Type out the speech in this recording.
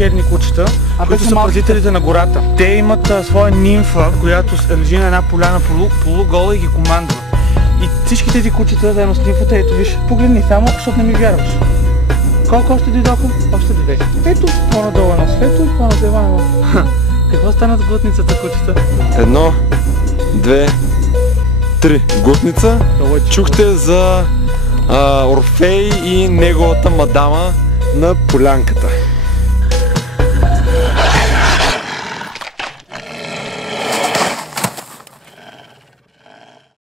черни кучета, които са пазителите на гората. Те имат своя нимфа, която лежи на една поляна полугола и ги командва. И всички тези кучета заедно с нимфата, ето виж, погледни само, защото не ми вярваш. Колко още дойдоха? Още две. Ето по-надолу едно свето и по-надолу едно. Какво стана с глутницата, кучета? 1, 2, 3. Глутница. Чухте за Орфей и неговата мадама на полянката.